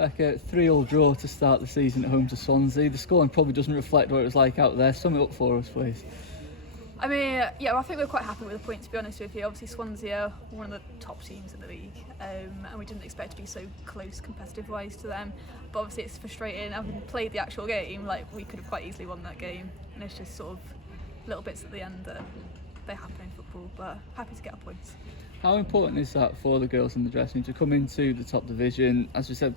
Becca, 3-3 draw to start the season at home to Swansea. The scoreline probably doesn't reflect what it was like out there. Sum it up for us, please. I mean, yeah, I think we're quite happy with the point, to be honest with you. Obviously, Swansea are one of the top teams in the league, and we didn't expect to be so close competitive-wise to them. But obviously, it's frustrating. Having played the actual game, like, we could have quite easily won that game, and it's just sort of little bits at the end that they happen in football, but happy to get our points. How important is that for the girls in the dressing room to come into the top division, as we said,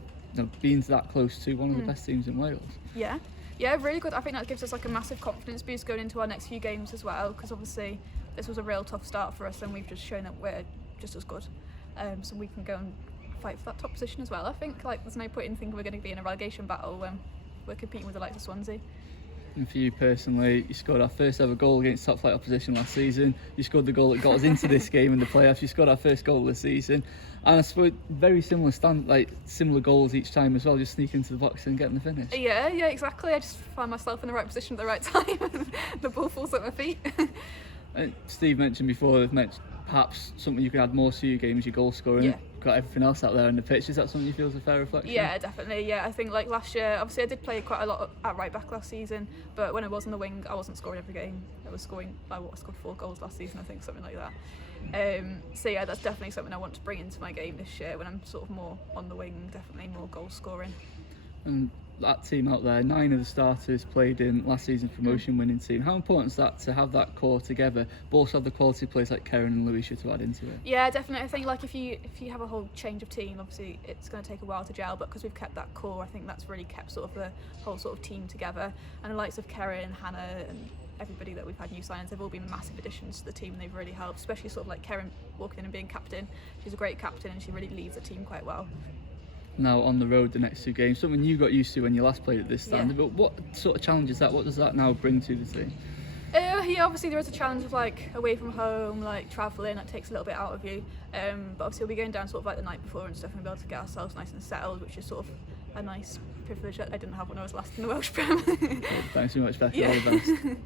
being that close to one of the best teams in Wales? Yeah, really good. I think that gives us like a massive confidence boost going into our next few games as well, because obviously this was a real tough start for us, and we've just shown that we're just as good. So we can go and fight for that top position as well. I think like there's no point in thinking we're going to be in a relegation battle when we're competing with the likes of Swansea. And for you personally, you scored our first ever goal against top flight opposition last season. You scored the goal that got us into this game in the playoffs. You scored our first goal of the season, and I suppose very similar goals each time as well. Just sneaking into the box and getting the finish. Yeah, exactly. I just find myself in the right position at the right time, and the ball falls at my feet. Steve mentioned before, they've mentioned perhaps something you can add more to your game is your goal scoring. Yeah. Got everything else out there on the pitch. Is that something you feel is a fair reflection? Yeah, definitely. Yeah, I think like last year, obviously I did play quite a lot at right back last season, but when I was on the wing, I wasn't scoring every game. I was scoring, I scored 4 goals last season, I think, something like that. So yeah, that's definitely something I want to bring into my game this year when I'm sort of more on the wing, definitely more goal scoring. And that team out there, 9 of the starters played in last season's promotion winning team. How important is that to have that core together, but also have the quality players like Karen and Louisa to add into it? Yeah, definitely. I think like if you have a whole change of team, obviously it's going to take a while to gel, but because we've kept that core, I think that's really kept sort of the whole sort of team together. And the likes of Karen, Hannah and everybody that we've had new signings, they've all been massive additions to the team, and they've really helped, especially sort of like Karen walking in and being captain. She's a great captain and she really leads the team quite well. Now on the road the next 2 games, something you got used to when you last played at this standard, but what sort of challenge is that? What does that now bring to the team? Yeah, obviously there is a challenge of like away from home, like travelling, that takes a little bit out of you. But obviously we'll be going down sort of like the night before and stuff, and be able to get ourselves nice and settled, which is sort of a nice privilege that I didn't have when I was last in the Welsh Prem. Thanks so much, Becky. Yeah. All the best.